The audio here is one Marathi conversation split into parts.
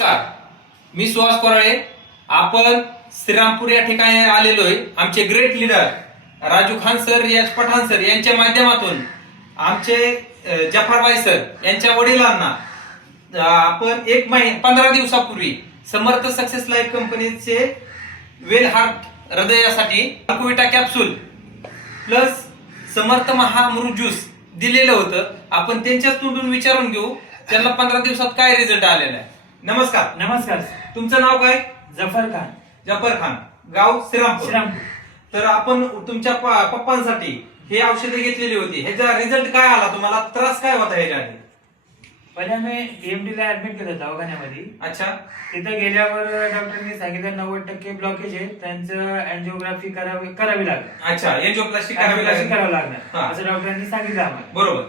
नमस्कार, मी सुहास कोराळे. आपण श्रीरामपूर या ठिकाणी आलेलो आहे. आमचे great leader Raju Khan sir, Yash Pathan sir यांच्या माध्यमातून आमचे जफरभाई सर यांच्या वडिलांना आपण 15 दिवसापूर्वी समर्थ सक्सेस लाईफ कंपनीचे वेल हार्ट हृदयासाठी अल्कोविटा कॅप्सूल प्लस समर्थ महाअमृत ज्यूस दिलेलं होतं. आपण त्यांच्याच तोंडून विचारून घेऊ त्यांना 15 दिवसात काय रिझल्ट आलेला आहे. नमस्कार. नमस्कार. तुमचं नाव काय? जफर खान. जफर खान, गाव श्रीरामपूर. श्रीरामपूर. तर आपण तुमच्या पप्पांसाठी हे औषधे घेतलेली होती. ह्याचा रिझल्ट काय आला तुम्हाला? त्रास काय होता ह्याच्या आधी? पहिले आम्ही DMD ला ऍडमिट केलं दवाखान्यामध्ये. अच्छा. तिथं गेल्यावर डॉक्टरनी सांगितलं 90% ब्लॉकेज आहे, त्यांचं अँजिओग्राफी करावी लागेल. अच्छा, एंजिओप्लास्टी करावी करावं लागेल लागणार असं डॉक्टरांनी सांगितलं आम्हाला. बरोबर.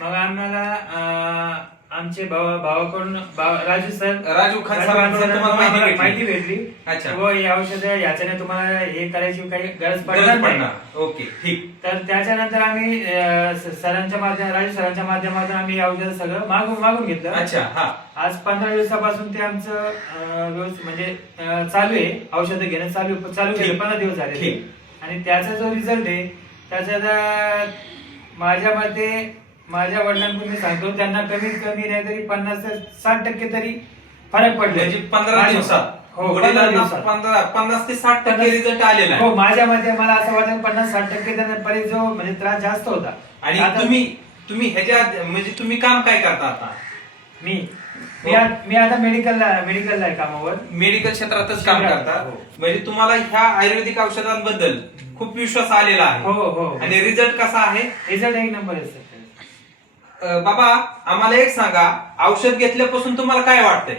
मग आम्हाला आमचे भावाकडून राजू खान सरांकडून माहिती भेटली. अच्छा. हे औषध याच्याने तुम्हाला हे करायची काही गरज पडणार नाही. ओके, ठीक. तर त्याच्यानंतर आम्ही राजू सरांच्या माध्यमातून आम्ही औषध सगळं मागून घेतलं. अच्छा. हा. आज 15 दिवसापासून ते आमचं म्हणजे चालू आहे. औषध घेणं चालू केलं 15 दिवस झाले. आणि त्याचा जो रिझल्ट आहे त्याच्यात माझ्या मते माझ्या वडिलांकडून मी सांगतो त्यांना कमीत कमी नाही तरी 50 ते 60% तरी फरक पडले. म्हणजे 15 दिवसात. हो, 15 दिवसात 50 ते 60% रिझल्ट आलेला आहे. हो, माझ्या मते मला असं वाटतं 50-60% त्यांना पहिले जो म्हणजे त्रास जास्त होता. आणि तुम्ही ह्याच्या म्हणजे तुम्ही काम काय करता आता? मी आता मेडिकलला आहे कामावर. मेडिकल क्षेत्रातच काम करता. म्हणजे तुम्हाला ह्या आयुर्वेदिक औषधांबद्दल खूप विश्वास आलेला आहे. हो. आणि रिझल्ट कसा आहे? रिझल्ट एक नंबर आहे. बाबा, आम्हाला एक सांगा, औषध घेतल्यापासून तुम्हाला काय वाटतंय?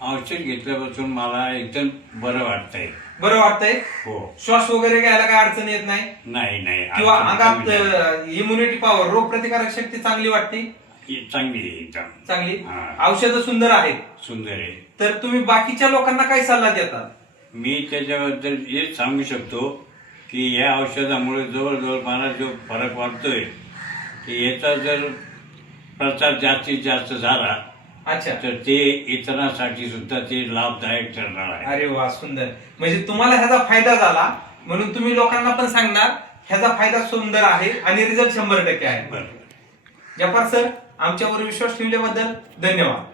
औषध घेतल्यापासून मला एकदम बरं वाटतंय. बरं वाटतंय? हो. श्वास वगैरे घ्यायला काय अडचण येत नाही? नाही. किंवा अंगात इम्युनिटी पॉवर, रोग प्रतिकारक शक्ती चांगली वाटते? चांगली आहे एकदम चांगली. औषधं सुंदर आहेत. सुंदर आहे. तर तुम्ही बाकीच्या लोकांना काय सल्ला देता? मी त्याच्याबद्दल हेच सांगू शकतो की या औषधामुळे जवळजवळ मला जो फरक वाटतोय की याचा जर प्रचार जास्तीत जास्त झाला. अच्छा. तर ते इतरांसाठी सुद्धा ते लाभदायक ठरणार आहे. अरे वा, सुंदर. म्हणजे तुम्हाला ह्याचा फायदा झाला म्हणून तुम्ही लोकांना पण सांगणार ह्याचा फायदा सुंदर आहे आणि रिझल्ट 100% आहे. बरोबर. जफर सर, आमच्यावर विश्वास ठेवल्याबद्दल धन्यवाद.